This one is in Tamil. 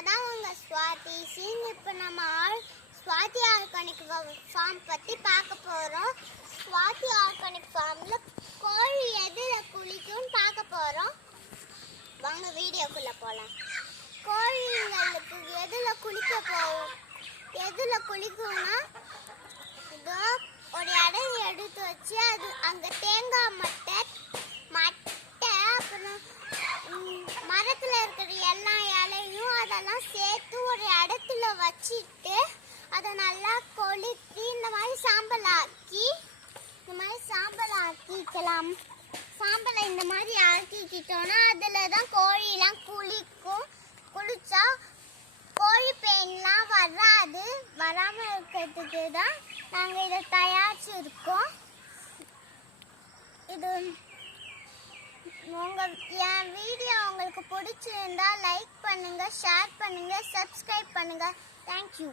நான் தான் உங்கள் ஸ்வாதி சிங். இப்போ நம்ம ஸ்வாதி ஆர்கானிக் ஃபார்ம் பற்றி பார்க்க போகிறோம். ஸ்வாதி ஆர்கானிக் ஃபார்மில் கோழி எதில் குளிக்கும்னு பார்க்க போகிறோம். வாங்க வீடியோக்குள்ளே போகலாம். கோழிங்களுக்கு எதில் குளிக்கும்னா இதோ ஒரு இடம் எடுத்து வச்சு அது அங்கே தேங்காய் மட்டை அப்புறம் மரத்தில் இருக்கிற எல்லா இலையும் அதெல்லாம் சேர்த்து ஒரு இடத்துல வச்சுட்டு அதை நல்லா கொளுத்தி இந்த மாதிரி சாம்பல் ஆக்கிக்கலாம். சாம்பலை இந்த மாதிரி ஆக்கிக்கிட்டோன்னா அதில் தான் கோழிலாம் குளிச்சா கோழி பேன்லாம் வராமல் இருக்கிறதுக்கு தான் நாங்கள் இதை தயாரிச்சிருக்கோம். இது என் வீடியோ உங்களுக்கு பிடிச்சிருந்தா லைக் பண்ணுங்க, ஷேர் பண்ணுங்க, சப்ஸ்கிரைப் பண்ணுங்க. தேங்க்யூ.